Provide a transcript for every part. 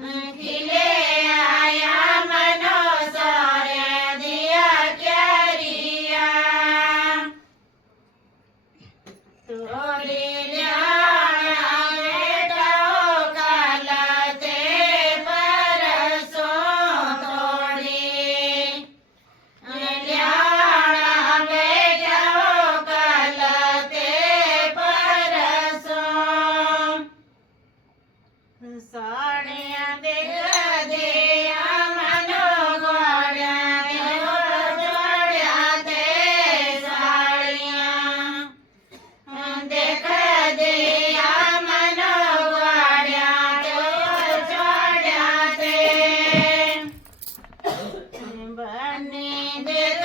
खिले आया मनो सारे दिया क्यारिया तोरी ल्याणा बेटाओ कालते परसों तोड़ी ल्याणा बेटाओ कालते परसों साड़ियाँ दिख दिया मनो ग्वाड़िया देव जोड़िया ते साड़ियाँ देख दिया मनो ग्वाड़िया देव जोड़िया ते बनी देख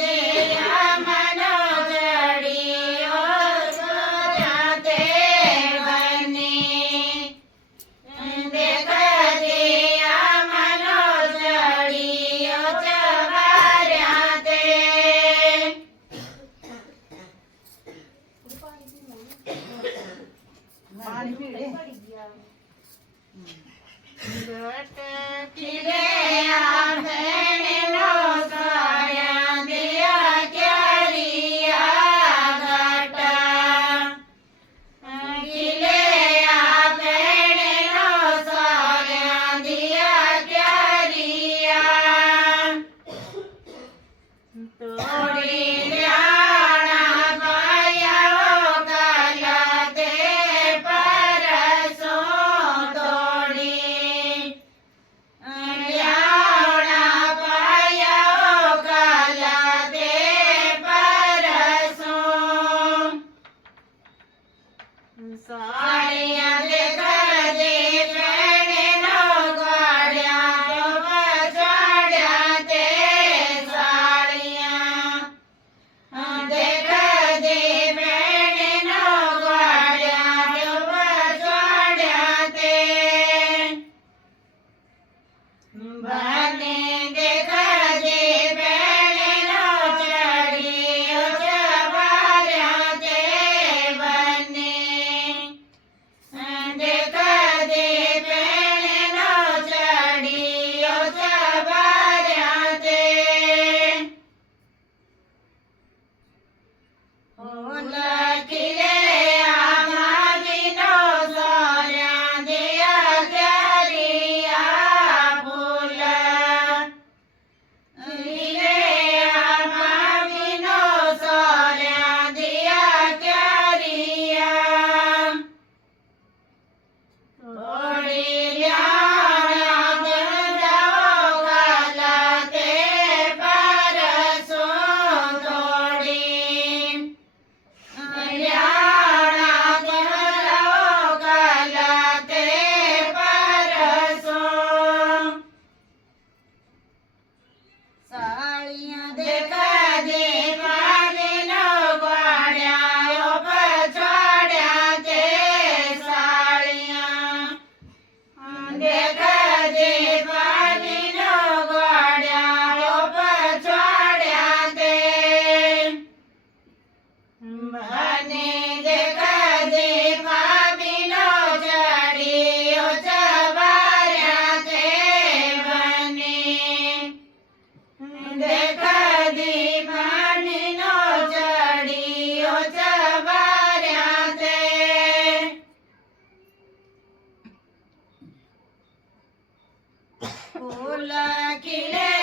दिया मनो जड़ियो जोड़िया ते बनी देख दिया मनो जड़ियो चवार्या ते घट खिले आ भेणनो साया दिया क्यारिया घट खिले आ भेणनो साया दिया क्यारिया तोड़ी ल्याणा पाया कालते परसों तोड़ी ल्याणा पाया कालते परसों साड़ियाँ देख दे भेणनो ग्वाड़िया जोड़िया ते साड़ियाँ देख दे भेणनो ग्वाड़िया जोड़िया ते बने देख दे भेणनो चढ़ियो चवार्या ते बने देख दे भेणनो चढ़ियो चवार्या ते फूल खिले आमा बिनो सार्या दिया क्यारिया फूल खिले आमा बिनो सार्या दिया क्यारिया तोड़ी ल्याणा जाओ कालते परसों तोड़ी ल्याणा जाओ कालते परसों साड़ियाँ देख दे भागीनो ग्वाड़िया पछाड़िया ते साड़ियाँ देख दे भागीनो ग्वाड़िया पछाड़िया ते बने देख दे भाभीनो जड़ियो चवार्या ते बने देख दे भाभीनो जड़ियो चवार्या ते फूल खिले